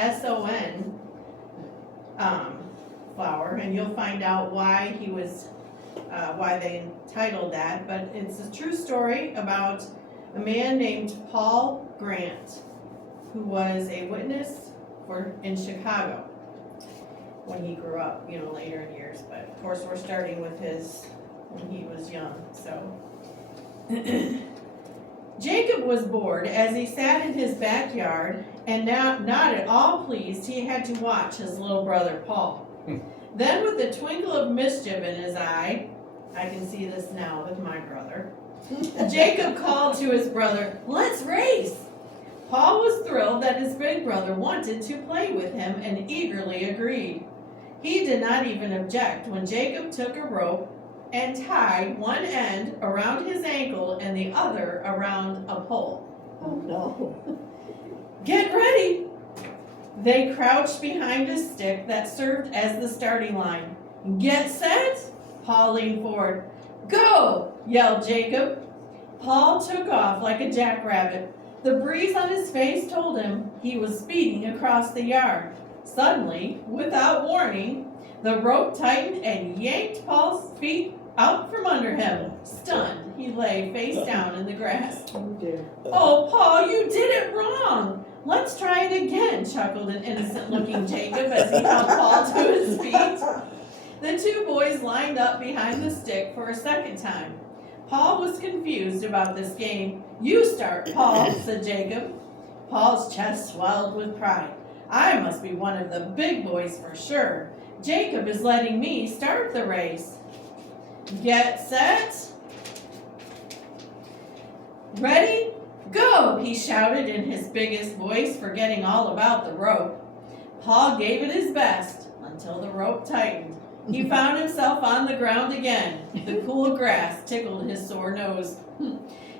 pt1 flower, and you'll find out why why they entitled that. But it's a true story about a man named Paul Grant, who was a witness in Chicago when he grew up, later in years. But of course, we're starting with when he was young. So Jacob was bored as he sat in his backyard, and now, not at all pleased, he had to watch his little brother Paul. Then, with a twinkle of mischief in his eye, I can see this now with my brother, Jacob called to his brother, "Let's race!" Paul was thrilled that his big brother wanted to play with him and eagerly agreed. He did not even object when Jacob took a rope and tied one end around his ankle and the other around a pole. Oh no. "Get ready!" They crouched behind a stick that served as the starting line. "Get set!" Paul leaned forward. "Go!" yelled Jacob. Paul took off like a jackrabbit. The breeze on his face told him he was speeding across the yard. Suddenly, without warning, the rope tightened and yanked Paul's feet out from under him. Stunned, he lay face down in the grass. Oh dear. "Oh, Paul, you did it wrong. Let's try it again," chuckled an innocent-looking Jacob as he helped Paul to his feet. The two boys lined up behind the stick for a second time. Paul was confused about this game. "You start, Paul," said Jacob. Paul's chest swelled with pride. "I must be one of the big boys for sure. Jacob is letting me start the race." "Get set. Ready? Go!" he shouted in his biggest voice, forgetting all about the rope. Paul gave it his best until the rope tightened. He found himself on the ground again. The cool grass tickled his sore nose.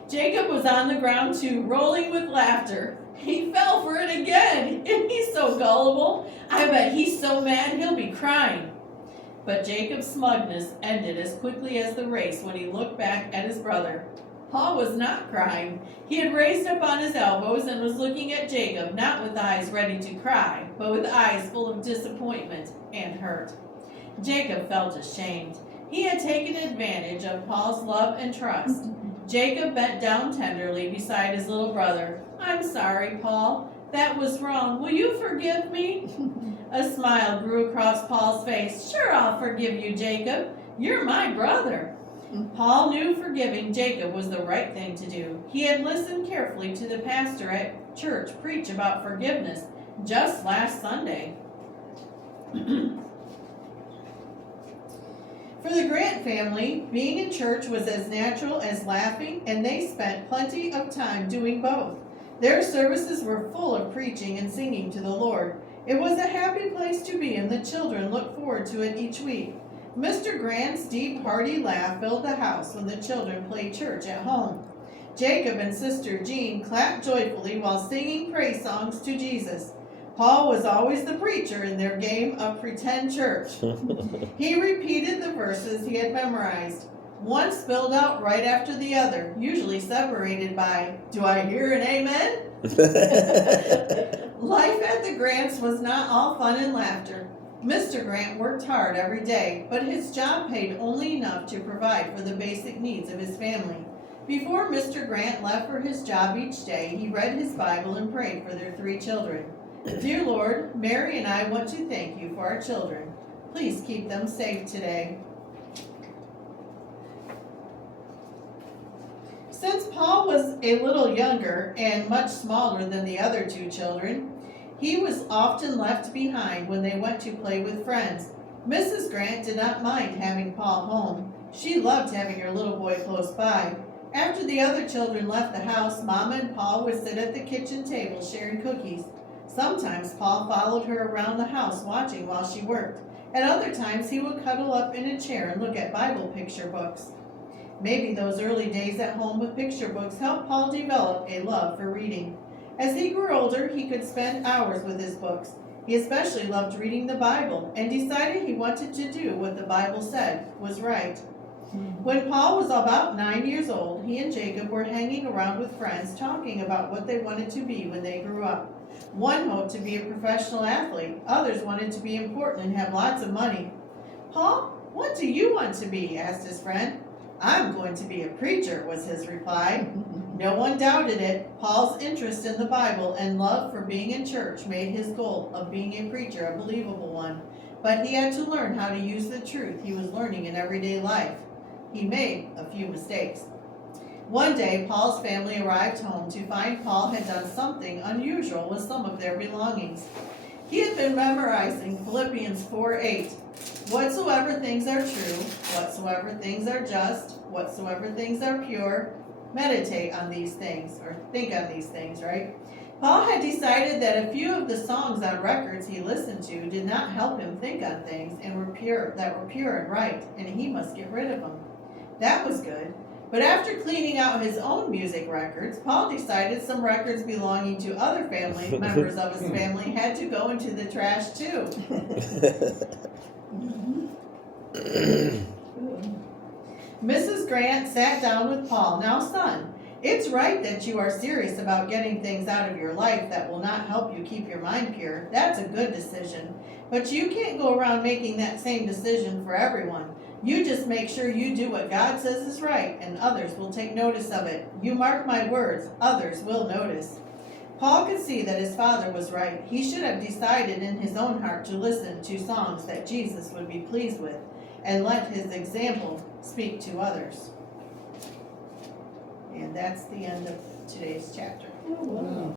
Jacob was on the ground too, rolling with laughter. He fell for it again. He's so gullible. I bet he's so mad he'll be crying. But Jacob's smugness ended as quickly as the race when he looked back at his brother. Paul was not crying. He had raised up on his elbows and was looking at Jacob, not with eyes ready to cry, but with eyes full of disappointment and hurt. Jacob felt ashamed. He had taken advantage of Paul's love and trust. Jacob bent down tenderly beside his little brother. "I'm sorry, Paul. That was wrong. Will you forgive me?" A smile grew across Paul's face. "Sure, I'll forgive you, Jacob. You're my brother." Paul knew forgiving Jacob was the right thing to do. He had listened carefully to the pastor at church preach about forgiveness just last Sunday. For the Grant family, being in church was as natural as laughing, and they spent plenty of time doing both. Their services were full of preaching and singing to the Lord. It was a happy place to be, and the children looked forward to it each week. Mr. Grant's deep, hearty laugh filled the house when the children played church at home. Jacob and Sister Jean clapped joyfully while singing praise songs to Jesus. Paul was always the preacher in their game of pretend church. He repeated the verses he had memorized. One spilled out right after the other, usually separated by, "Do I hear an amen?" Life at the Grants was not all fun and laughter. Mr. Grant worked hard every day, but his job paid only enough to provide for the basic needs of his family. Before Mr. Grant left for his job each day, he read his Bible and prayed for their 3 children. "Dear Lord, Mary and I want to thank you for our children. Please keep them safe today." Since Paul was a little younger and much smaller than the other 2 children, he was often left behind when they went to play with friends. Mrs. Grant did not mind having Paul home. She loved having her little boy close by. After the other children left the house, Mama and Paul would sit at the kitchen table sharing cookies. Sometimes Paul followed her around the house watching while she worked. At other times he would cuddle up in a chair and look at Bible picture books. Maybe those early days at home with picture books helped Paul develop a love for reading. As he grew older, he could spend hours with his books. He especially loved reading the Bible and decided he wanted to do what the Bible said was right. When Paul was about 9 years old, he and Jacob were hanging around with friends talking about what they wanted to be when they grew up. One hoped to be a professional athlete. Others wanted to be important and have lots of money. "Paul, what do you want to be?" asked his friend. "I'm going to be a preacher," was his reply. No one doubted it. Paul's interest in the Bible and love for being in church made his goal of being a preacher a believable one. But he had to learn how to use the truth he was learning in everyday life. He made a few mistakes. One day, Paul's family arrived home to find Paul had done something unusual with some of their belongings. He had been memorizing Philippians 4:8. Whatsoever things are true, whatsoever things are just, whatsoever things are pure, meditate on these things, or think on these things, right? Paul had decided that a few of the songs on records he listened to did not help him think on things that were pure and right, and he must get rid of them. That was good. But after cleaning out his own music records, Paul decided some records belonging to other family members of his family had to go into the trash too. Mrs. Grant sat down with Paul. "Now, son, it's right that you are serious about getting things out of your life that will not help you keep your mind pure. That's a good decision. But you can't go around making that same decision for everyone. You just make sure you do what God says is right, and others will take notice of it. You mark my words, others will notice." Paul could see that his father was right. He should have decided in his own heart to listen to songs that Jesus would be pleased with, and let his example speak to others. And that's the end of today's chapter. Oh, wow.